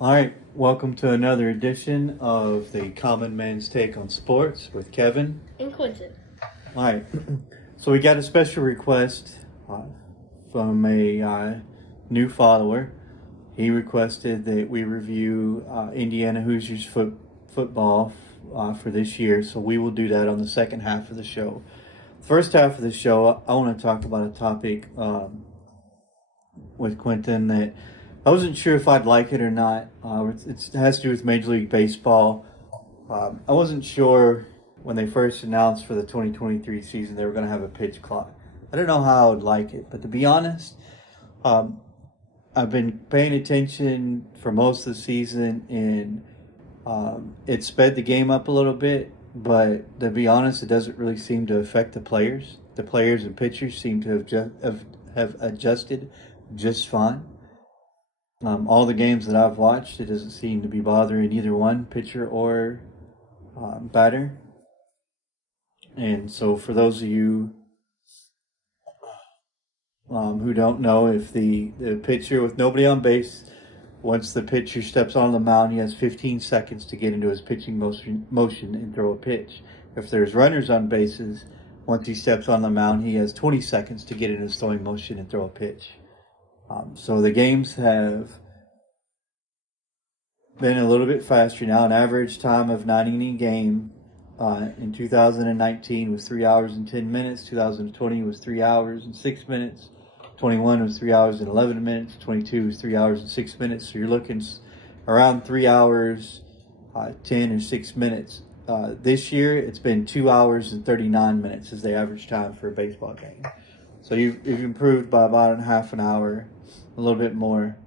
All right, welcome to another edition of the Common Man's Take on Sports with Kevin and Quentin. All right, so we got a special request from a new follower. He requested that we review Indiana Hoosiers football for this year, so we will do that on the second half of the show. First half of the show, I want to talk about a topic with Quentin that I wasn't sure if I'd like it or not. It has to do with Major League Baseball. I wasn't sure when they first announced for the 2023 season they were going to have a pitch clock. I don't know how I would like it, but to be honest, um, I've been paying attention for most of the season, and it sped the game up a little bit. But to be honest, it doesn't really seem to affect the players. The players and pitchers seem to have adjusted just fine. All the games that I've watched, it doesn't seem to be bothering either one, pitcher or batter. And so, for those of you who don't know, if the pitcher with nobody on base, once the pitcher steps on the mound, he has 15 seconds to get into his pitching motion and throw a pitch. If there's runners on bases, once he steps on the mound, he has 20 seconds to get into his throwing motion and throw a pitch. So the games have been a little bit faster now. An average time of 9 inning game in 2019 was 3 hours and 10 minutes. 2020 was 3 hours and 6 minutes. 21 was 3 hours and 11 minutes. 22 was 3 hours and 6 minutes. So you're looking around 3 hours, 10 or 6 minutes. This year, it's been 2 hours and 39 minutes is the average time for a baseball game. So you've improved by about half an hour, a little bit more.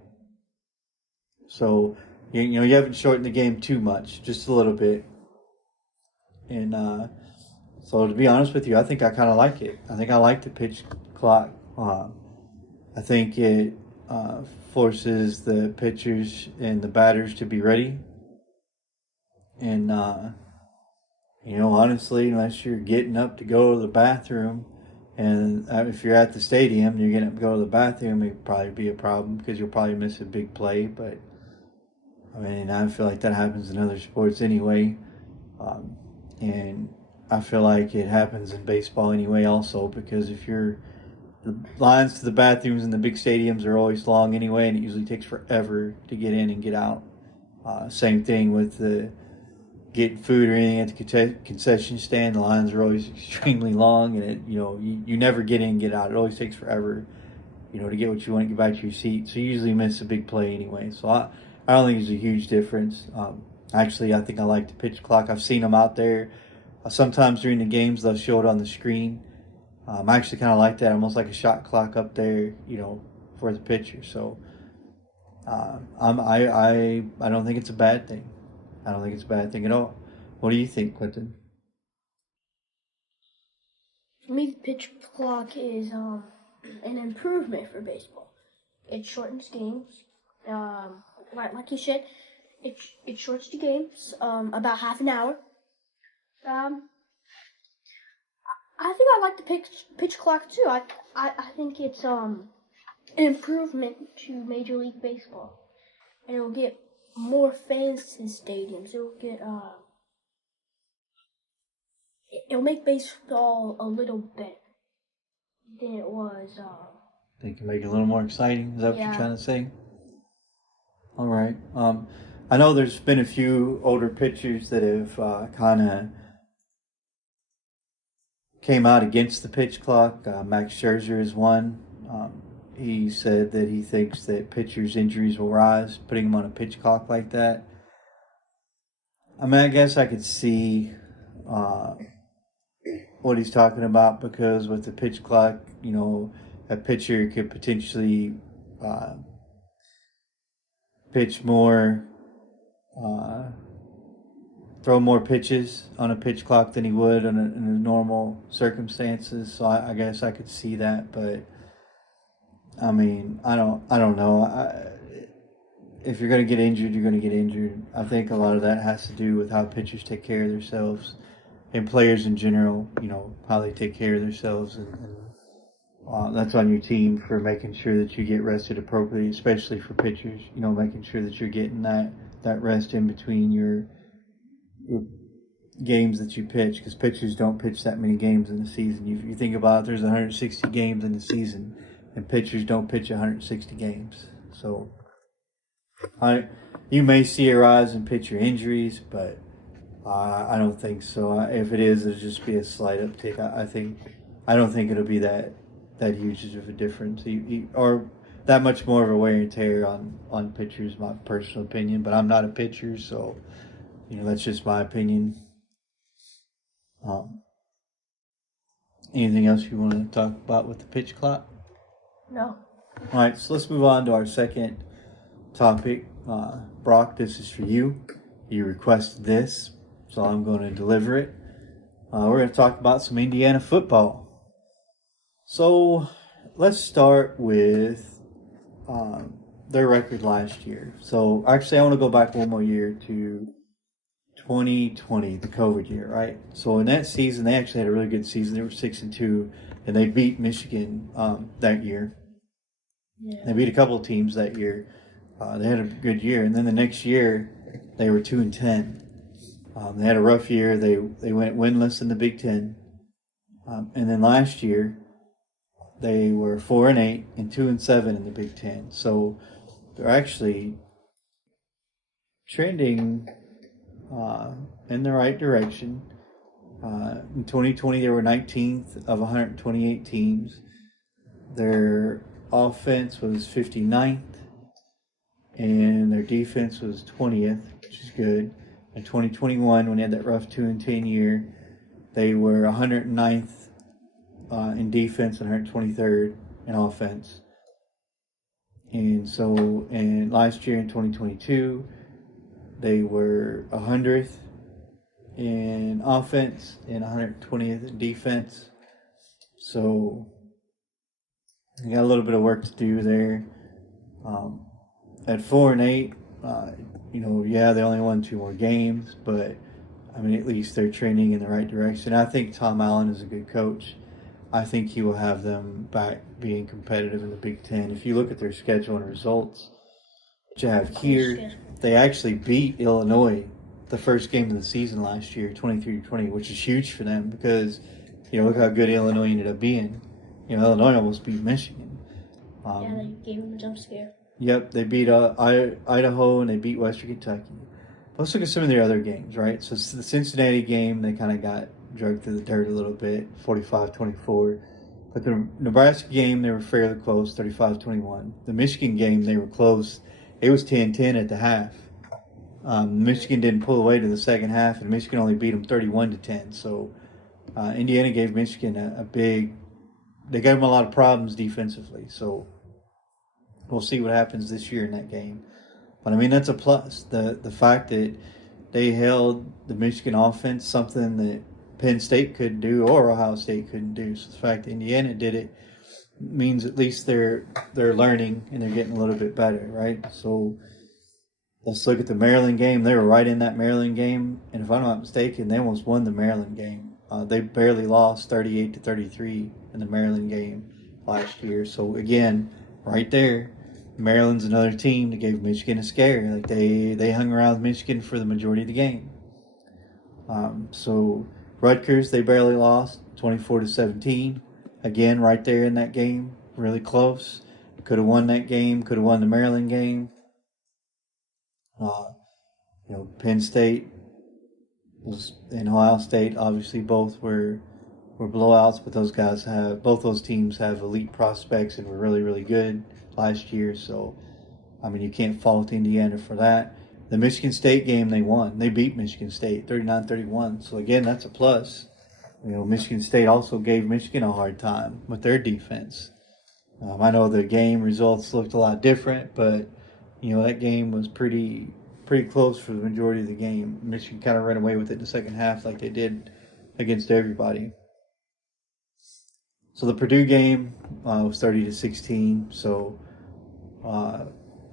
So you haven't shortened the game too much, just a little bit. And so to be honest with you, I think I kind of like it. I think I like the pitch clock. I think it forces the pitchers and the batters to be ready. And honestly, unless you're getting up to go to the bathroom, and if you're at the stadium, you're getting up to go to the bathroom, it'd probably be a problem because you'll probably miss a big play. But I mean, I feel like that happens in other sports anyway. And I feel like it happens in baseball anyway also, because the lines to the bathrooms in the big stadiums are always long anyway, and it usually takes forever to get in and get out. Same thing with the getting food or anything at the concession stand. The lines are always extremely long, and you never get in and get out. It always takes forever, to get what you want, get back to your seat. So you usually miss a big play anyway. So I don't think there's a huge difference. Actually, I think I like the pitch clock. I've seen them out there. Sometimes during the games, they'll show it on the screen. I actually kind of like that, almost like a shot clock up there, for the pitcher. So I don't think it's a bad thing. I don't think it's a bad thing at all. What do you think, Clinton? For me, the pitch clock is an improvement for baseball. It shortens games. Like you said, it shortens the games about half an hour. I think I like the pitch clock too. I think it's an improvement to Major League Baseball, and it'll get more fans in stadiums. It'll make baseball a little better than it was. Think you make it a little more exciting? Is that what you're Yeah. trying to say? All right. I know there's been a few older pitchers that have kind of came out against the pitch clock. Max Scherzer is one. He said that he thinks that pitchers' injuries will rise putting them on a pitch clock like that. I mean, I guess I could see what he's talking about, because with the pitch clock, a pitcher could potentially pitch more, uh, throw more pitches on a pitch clock than he would in a normal circumstances. So I guess I could see that, but I mean, I don't know. If you're going to get injured, you're going to get injured. I think a lot of that has to do with how pitchers take care of themselves, and players in general. How they take care of themselves, and That's on your team for making sure that you get rested appropriately, especially for pitchers. Making sure that you're getting that rest in between your games that you pitch, because pitchers don't pitch that many games in the season. You think about it, there's 160 games in the season, and pitchers don't pitch 160 games. So you may see a rise in pitcher injuries, but I don't think so. If it is, it'll just be a slight uptick. I don't think it'll be that huge of a difference, or that much more of a wear and tear on pitchers. My personal opinion, but I'm not a pitcher, so that's just my opinion. Anything else you want to talk about with the pitch clock? No. All right, so let's move on to our second topic. Brock, this is for you. You requested this, so I'm going to deliver it. We're going to talk about some Indiana football. So let's start with their record last year. So actually, I want to go back one more year to 2020, the COVID year, right? So in that season, they actually had a really good season. They were 6-2, and they beat Michigan that year. Yeah. They beat a couple of teams that year. They had a good year, and then the next year they were 2-10. They had a rough year. They went winless in the Big Ten, and then last year they were 4-8 and 2-7 in the Big Ten. So they're actually trending in the right direction. In 2020, they were 19th of 128 teams. Their offense was 59th, and their defense was 20th, which is good. In 2021, when they had that rough 2-10 year, they were 109th in defense and 123rd in offense. And last year in 2022, they were 100th in offense and 120th in defense. So they got a little bit of work to do there. At 4-8, they only won 2 more games, but I mean, at least they're trending in the right direction. I think Tom Allen is a good coach. I think he will have them back being competitive in the Big Ten. If you look at their schedule and results that you have here, they actually beat Illinois the first game of the season last year, 23-20, which is huge for them because, look how good Illinois ended up being. Illinois almost beat Michigan. They gave them a jump scare. Yep, they beat Idaho and they beat Western Kentucky. Let's look at some of their other games, right? So the Cincinnati game, they kind of got dragged through the dirt a little bit, 45-24. But the Nebraska game, they were fairly close, 35-21. The Michigan game, they were close. It was 10-10 at the half. Michigan didn't pull away to the second half, and Michigan only beat them 31-10. So Indiana gave Michigan they gave them a lot of problems defensively. So we'll see what happens this year in that game. But, I mean, that's a plus. The fact that they held the Michigan offense, something that Penn State couldn't do or Ohio State couldn't do. So the fact that Indiana did it means at least they're learning and they're getting a little bit better, right? So let's look at the Maryland game. They were right in that Maryland game. And if I'm not mistaken, they almost won the Maryland game. They barely lost 38-33 in the Maryland game last year. So, again, right there, Maryland's another team that gave Michigan a scare. Like they hung around with Michigan for the majority of the game. So Rutgers, they barely lost 24-17. Again, right there in that game, really close. Could have won that game. Could have won the Maryland game. Penn State and Ohio State, obviously both were blowouts, but both those teams have elite prospects and were really, really good last year. So, I mean, you can't fault Indiana for that. The Michigan State game, they won. They beat Michigan State 39-31. So, again, that's a plus. Michigan State also gave Michigan a hard time with their defense. I know the game results looked a lot different, but, that game was pretty close for the majority of the game. Michigan kind of ran away with it in the second half like they did against everybody. So the Purdue game was 30-16. So,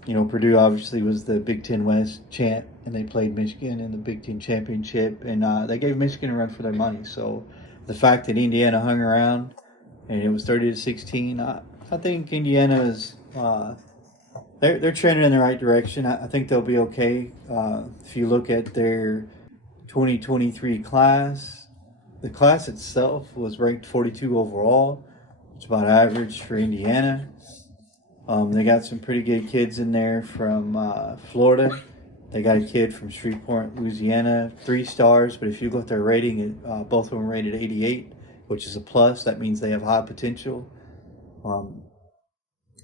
Purdue obviously was the Big Ten West champ, and they played Michigan in the Big Ten championship, and they gave Michigan a run for their money. So the fact that Indiana hung around and it was 30-16. I think Indiana's they're trending in the right direction. I think they'll be okay. If you look at their 2023 class, the class itself was ranked 42 overall. It's about average for Indiana. They got some pretty good kids in there from Florida. They got a kid from Shreveport, Louisiana, 3 stars. But if you look at their rating, both of them rated 88, which is a plus. That means they have high potential.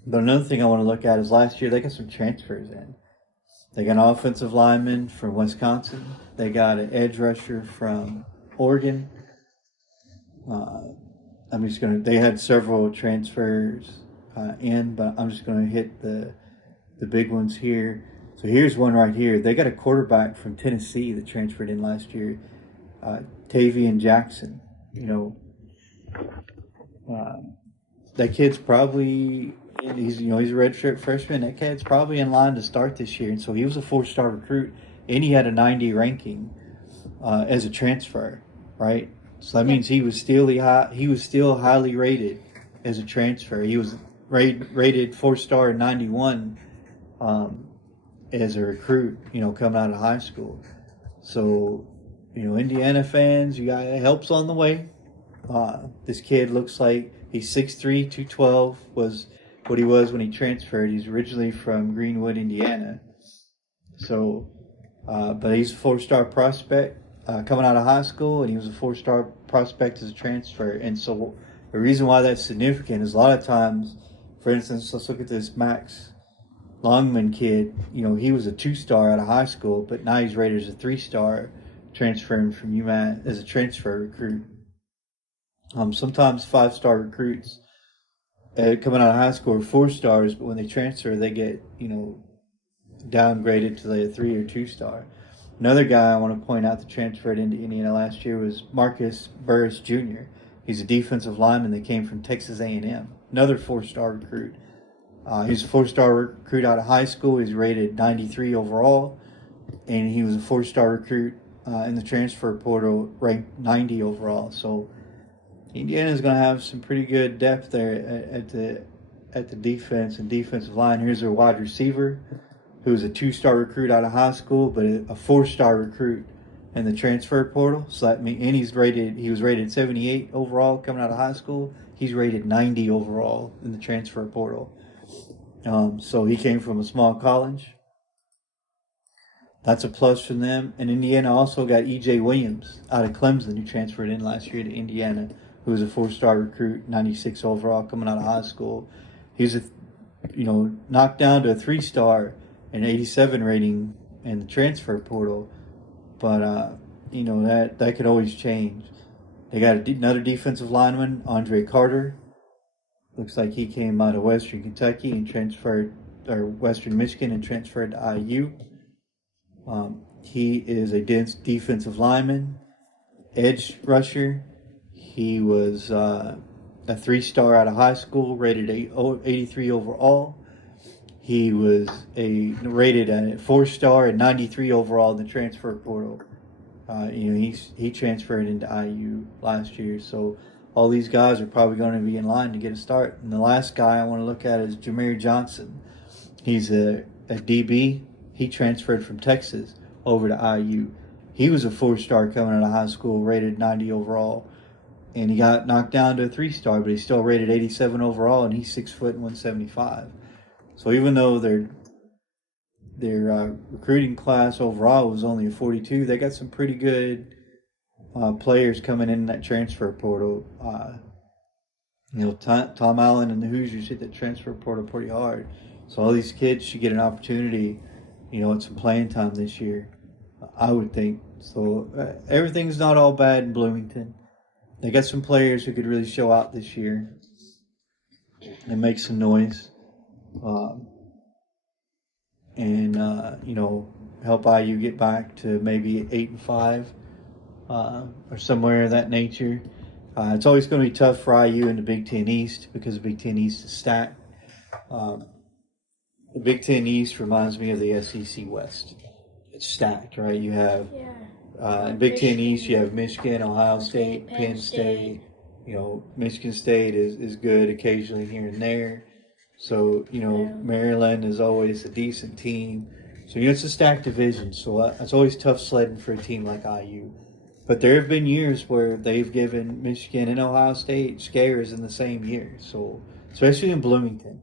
But another thing I want to look at is last year they got some transfers in. They got an offensive lineman from Wisconsin. They got an edge rusher from Oregon. They had several transfers in, but I'm just going to hit the big ones here. So here's one right here. They got a quarterback from Tennessee that transferred in last year, Tavian Jackson. That kid's probably he's a redshirt freshman. That kid's probably in line to start this year, and so he was a 4-star recruit, and he had a 90 ranking as a transfer, right? So that means he was still highly rated as a transfer. He was rated 4-star 91 as a recruit, coming out of high school. So, Indiana fans, you got help's on the way. This kid looks like he's 6'3", 212 was what he was when he transferred. He's originally from Greenwood, Indiana. So, but he's a 4-star prospect coming out of high school, and he was a 4-star prospect as a transfer. And so the reason why that's significant is a lot of times, for instance, let's look at this Max Longman kid. He was a 2-star out of high school, but now he's rated as a 3-star, transferring from UMass as a transfer recruit. Sometimes 5-star recruits coming out of high school are 4 stars, but when they transfer, they get downgraded to like a 3 or 2-star. Another guy I want to point out that transferred into Indiana last year was Marcus Burris Jr. He's a defensive lineman that came from Texas A&M. Another 4-star recruit. He's a 4-star recruit out of high school. He's rated 93 overall, and he was a 4-star recruit in the transfer portal, ranked 90 overall. So Indiana's going to have some pretty good depth there at the defense and defensive line. Here's their wide receiver, who's a 2-star recruit out of high school, but a 4-star recruit in the transfer portal. So that means, and he was rated 78 overall coming out of high school. He's rated 90 overall in the transfer portal. So he came from a small college. That's a plus for them. And Indiana also got E.J. Williams out of Clemson, who transferred in last year to Indiana, who was a 4-star recruit, 96 overall coming out of high school. He's knocked down to a 3-star and 87 rating in the transfer portal. But, that could always change. They got another defensive lineman, Andre Carter. Looks like he came out of Western Kentucky and Western Michigan and transferred to IU. He is a dense defensive lineman, edge rusher. He was a 3-star out of high school, rated 83 overall. He was rated a 4-star and 93 overall in the transfer portal. He transferred into IU last year, so all these guys are probably going to be in line to get a start. And the last guy I want to look at is Jameer Johnson. He's a DB. He transferred from Texas over to IU. He was a 4-star coming out of high school, rated 90 overall. And he got knocked down to a 3-star, but he's still rated 87 overall, and he's 6 foot and 175. So even though their recruiting class overall was only a 42, they got some pretty good players coming in that transfer portal. Tom Allen and the Hoosiers hit that transfer portal pretty hard. So all these kids should get an opportunity, at some playing time this year, I would think. So everything's not all bad in Bloomington. They got some players who could really show out this year and make some noise. Help IU get back to maybe 8-5 or somewhere of that nature. It's always going to be tough for IU in the Big Ten East because the Big Ten East is stacked. The Big Ten East reminds me of the SEC West. It's stacked, right? You have in Big Ten East, you have Michigan, Ohio State, Penn State, Michigan State is good occasionally here and there. So, Maryland is always a decent team. So, it's a stacked division. So, it's always tough sledding for a team like IU. But there have been years where they've given Michigan and Ohio State scares in the same year. So, especially in Bloomington.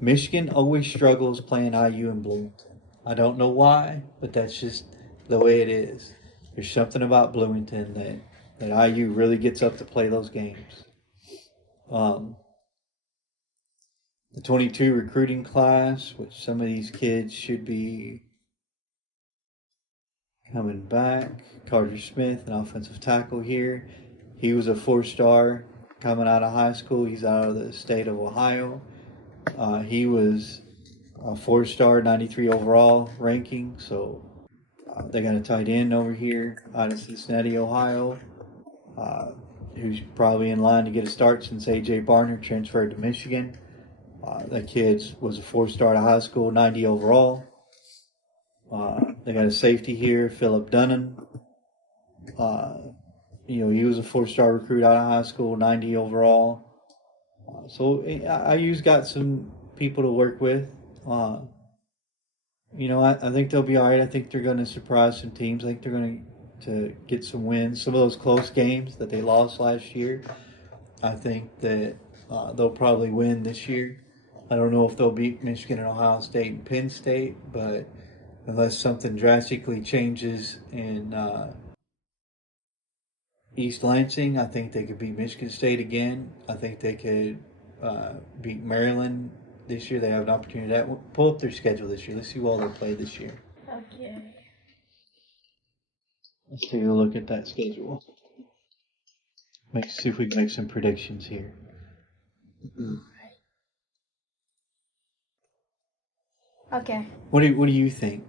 Michigan always struggles playing IU in Bloomington. I don't know why, but that's just the way it is. There's something about Bloomington that IU really gets up to play those games. Um, the 22 recruiting class, which some of these kids should be coming back. Carter Smith, an offensive tackle here. He was a 4-star coming out of high school. He's out of the state of Ohio. He was a 4-star, 93 overall ranking. So they got a tight end over here out of Cincinnati, Ohio, who's probably in line to get a start since A.J. Barner transferred to Michigan. That kid was a 4-star out of high school, 90 overall. They got a safety here, Philip Dunham. He was a 4-star recruit out of high school, 90 overall. So IU's got some people to work with. I think they'll be all right. I think they're going to surprise some teams. I think they're going to get some wins. Some of those close games that they lost last year, I think that they'll probably win this year. I don't know if they'll beat Michigan and Ohio State and Penn State, but unless something drastically changes in East Lansing, I think they could beat Michigan State again. I think they could beat Maryland this year. They have an opportunity to pull up their schedule this year. Let's see who all they play this year. Okay. Let's take a look at that schedule. See if we can make some predictions here. Okay. What do you think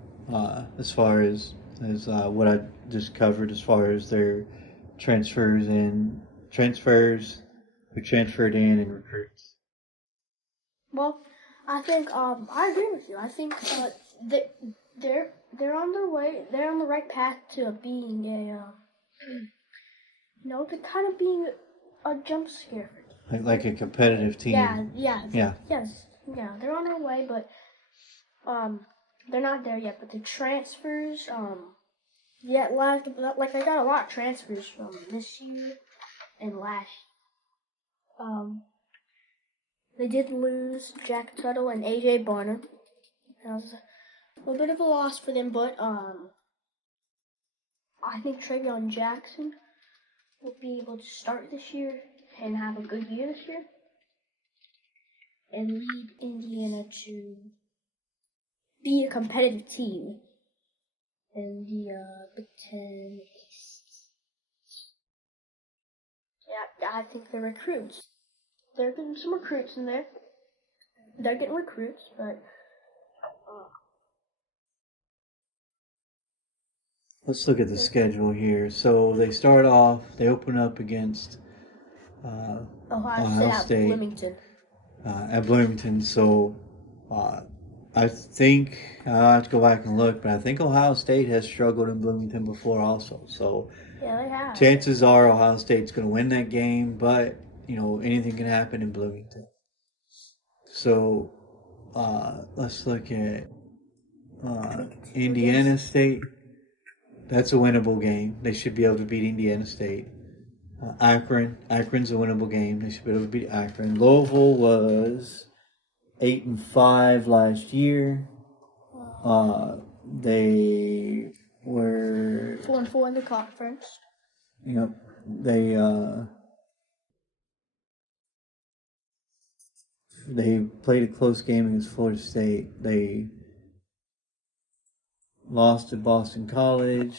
as far as what I just covered as far as their transfers who transferred in and recruits? Well, I think I agree with you. I think they're on their way. They're on the right path to being to kind of being a jump scare. Like a competitive team. Yeah. They're on their way, but they're not there yet. But the transfers, they got a lot of transfers from this year and last. They did lose Jack Tuttle and A.J. Barner. That was a bit of a loss for them, but I think Travion Jackson will be able to start this year and have a good year this year and lead Indiana to be a competitive team in the Big Ten East. Yeah, I think the recruits. They're getting some recruits in there. They're getting recruits, but let's look at the schedule here. So they open up against Ohio State. Bloomington. At Bloomington. So I think I'll have to go back and look, but I think Ohio State has struggled in Bloomington before also. So yeah, they have. Chances are Ohio State's going to win that game, but anything can happen in Bloomington. So let's look at Indiana State. That's a winnable game. They should be able to beat Indiana State. Akron's a winnable game. They should be able to beat Akron. Louisville was 8-5 last year. They were 4-4 in the conference. They played a close game against Florida State. They lost to Boston College.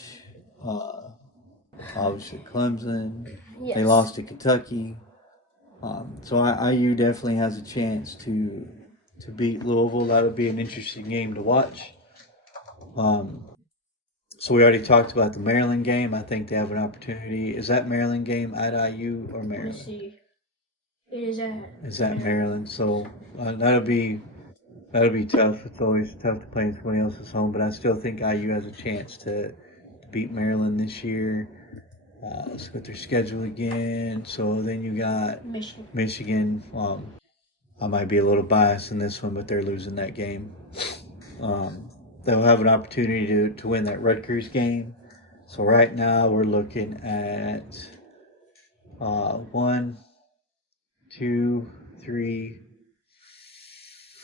Obviously Clemson. Yes. They lost to Kentucky. So IU definitely has a chance to beat Louisville. That would be an interesting game to watch. So we already talked about the Maryland game. I think they have an opportunity. Is that Maryland game at IU or Maryland? Let me see. It is at. Is at Maryland. So that'll be tough. It's always tough to play in somebody else's home, but I still think IU has a chance to beat Maryland this year. Let's go through schedule again. So then you got Michigan. Michigan. I might be a little biased in this one, but they're losing that game. They'll have an opportunity to win that Rutgers game. So right now we're looking at 1, 2, 3,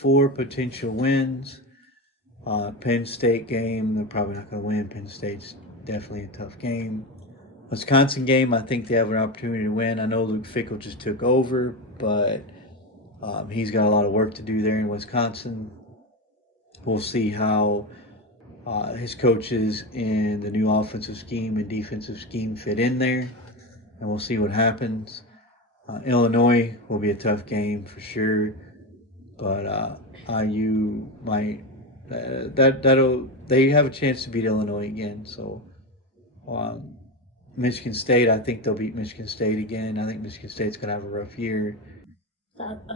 4 potential wins. Penn State game, they're probably not going to win. Penn State's definitely a tough game. Wisconsin game, I think they have an opportunity to win. I know Luke Fickell just took over, but he's got a lot of work to do there in Wisconsin. We'll see how his coaches in the new offensive scheme and defensive scheme fit in there, and we'll see what happens. Illinois will be a tough game for sure, but IU might that'll they have a chance to beat Illinois again. So um, Michigan State, I think they'll beat Michigan State again. I think Michigan State's gonna have a rough year.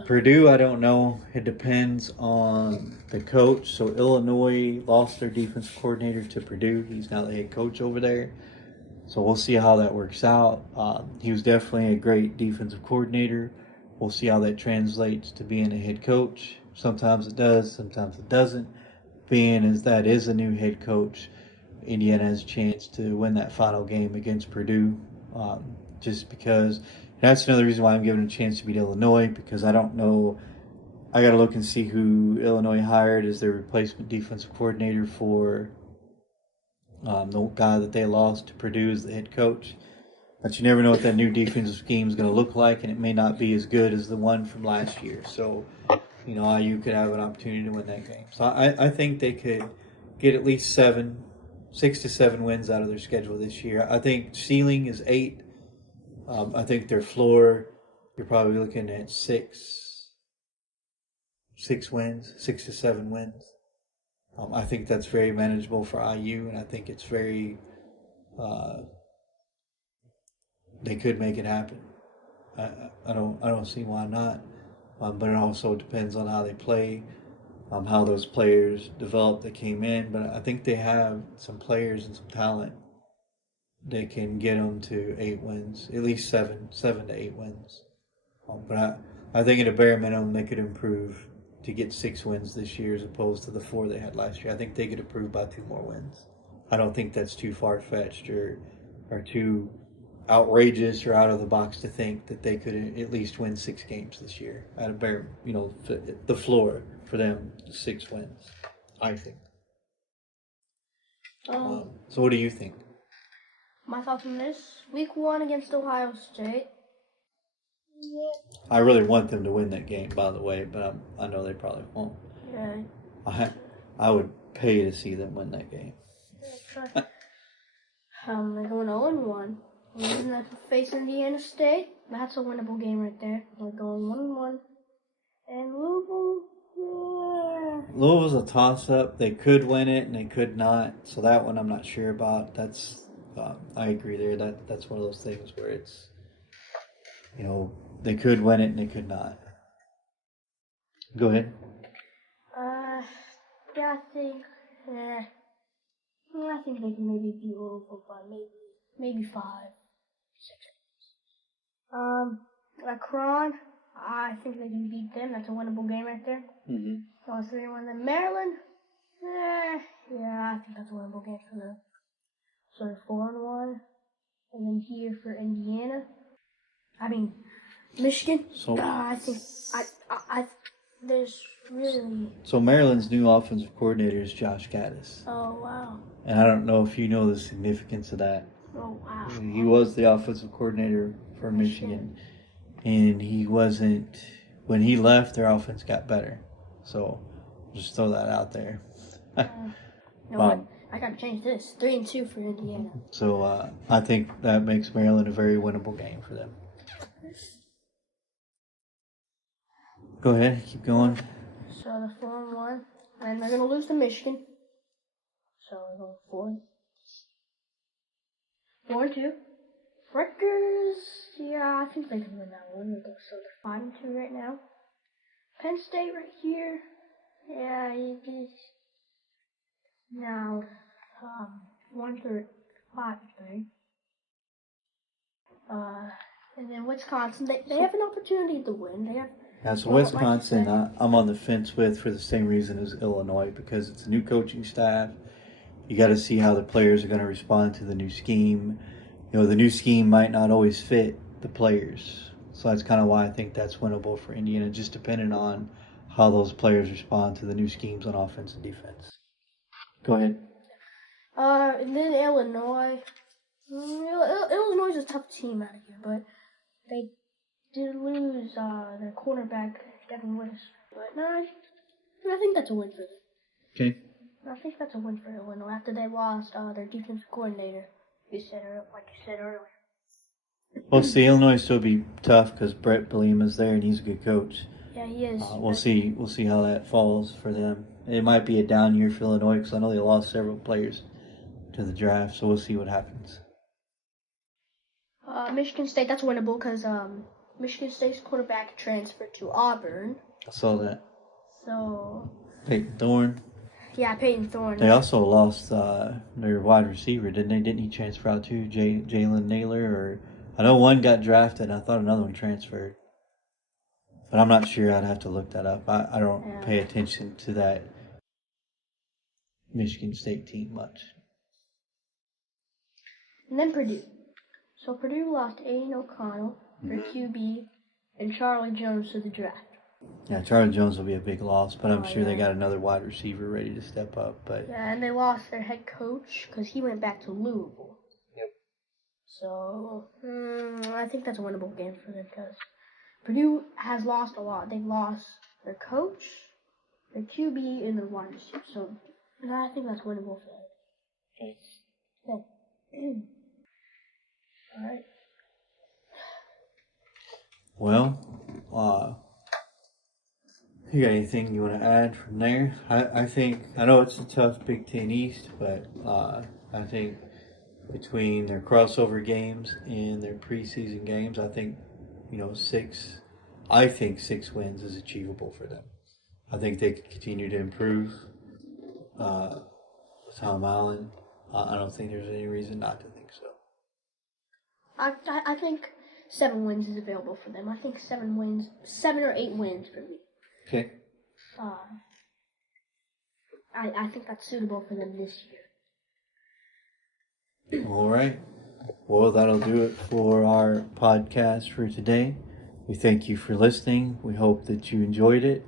Purdue, I don't know. It depends on the coach. So Illinois lost their defensive coordinator to Purdue. He's now the head coach over there. So we'll see how that works out. He was definitely a great defensive coordinator. We'll see how that translates to being a head coach. Sometimes it does, sometimes it doesn't. Being as that is a new head coach, Indiana has a chance to win that final game against Purdue. Just because that's another reason why I'm giving a chance to beat Illinois, because I don't know. I got to look and see who Illinois hired as their replacement defensive coordinator for the guy that they lost to Purdue as the head coach. But you never know what that new defensive scheme is going to look like, and it may not be as good as the one from last year. So, IU could have an opportunity to win that game. So I think they could get at least 6 to 7 wins out of their schedule this year. I think ceiling is 8. I think their floor, you're probably looking at 6 wins, 6 to 7 wins. I think that's very manageable for IU, and I think it's very they could make it happen. I don't see why not. But it also depends on how they play, how those players develop that came in. But I think they have some players and some talent that can get them to 8 wins, at least 7 to 8 wins. But I think at a bare minimum they could improve to get 6 wins this year as opposed to the 4 they had last year. I think they could improve by 2 more wins. I don't think that's too far fetched or too outrageous or out of the box to think that they could at least win 6 games this year at a bare, the floor for them 6 wins. I think. So what do you think? My thoughts on this: Week 1 against Ohio State. Yeah. I really want them to win that game, by the way, but I know they probably won't. Yeah. I would pay to see them win that game. They're going 0-1. We're going to face Indiana State. That's a winnable game right there. We're going 1-1. And Louisville, yeah. Louisville's a toss-up. They could win it and they could not. So that one I'm not sure about. I agree there. That's one of those things where it's, they could win it and they could not. Go ahead. Yeah, I think they can maybe beat Louisville by maybe 5, 6. Akron, I think they can beat them. That's a winnable game right there. Mm-hmm. So 3-1. Then Maryland, yeah, I think that's a winnable game for them. So 4-1. And then here for Indiana, Michigan. So I think there's really. So Maryland's new offensive coordinator is Josh Gaddis. Oh wow. And I don't know if you know the significance of that. Oh wow. He was the offensive coordinator for Michigan, and he wasn't. When he left, their offense got better. So just throw that out there. I gotta change this. 3-2 for Indiana. So I think that makes Maryland a very winnable game for them. Go ahead, keep going. So the 4-1, and they're gonna lose to Michigan. So we're going 4-2. Rutgers, yeah, I think they can win that one. So they're 5-2 right now. Penn State right here, yeah, now 1-3, 5-3. And then Wisconsin, they have an opportunity to win. They have. As Well, like you Wisconsin, said. I'm on the fence with for the same reason as Illinois because it's a new coaching staff. You got to see how the players are going to respond to the new scheme. The new scheme might not always fit the players. So that's kind of why I think that's winnable for Indiana, just depending on how those players respond to the new schemes on offense and defense. Go ahead. And then Illinois. Illinois is a tough team out of here, but they did lose their quarterback, Devin Willis. But no, I think that's a win for them. Okay. I think that's a win for Illinois after they lost their defensive coordinator, like you said earlier. We'll see. Illinois still be tough because Brett Bielema's there and he's a good coach. Yeah, he is. We'll see. We'll see how that falls for them. It might be a down year for Illinois because I know they lost several players to the draft. So we'll see what happens. Michigan State, that's winnable because Michigan State's quarterback transferred to Auburn. I saw that. So. Peyton Thorne. Yeah, Peyton Thorne. They also lost their wide receiver, didn't they? Didn't he transfer out too, Jalen Naylor? Or I know one got drafted. And I thought another one transferred, but I'm not sure. I'd have to look that up. I don't pay attention to that Michigan State team much. And then Purdue. So Purdue lost Aiden O'Connell, their QB, and Charlie Jones to the draft. Yeah, Charlie Jones will be a big loss, but I'm sure they got another wide receiver ready to step up. But yeah, and they lost their head coach because he went back to Louisville. Yep. So I think that's a winnable game for them because Purdue has lost a lot. They've lost their coach, their QB, and their wide receiver. So I think that's winnable for them. Okay. All right. Well, you got anything you want to add from there? I know it's a tough Big Ten East, but I think between their crossover games and their preseason games, I think 6 wins is achievable for them. I think they could continue to improve with Tom Allen. I don't think there's any reason not to think so. I think 7 wins is available for them. I think 7 or 8 wins for me. Okay. I think that's suitable for them this year. All right. Well, that'll do it for our podcast for today. We thank you for listening. We hope that you enjoyed it.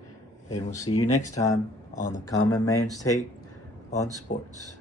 And we'll see you next time on the Common Man's Take on Sports.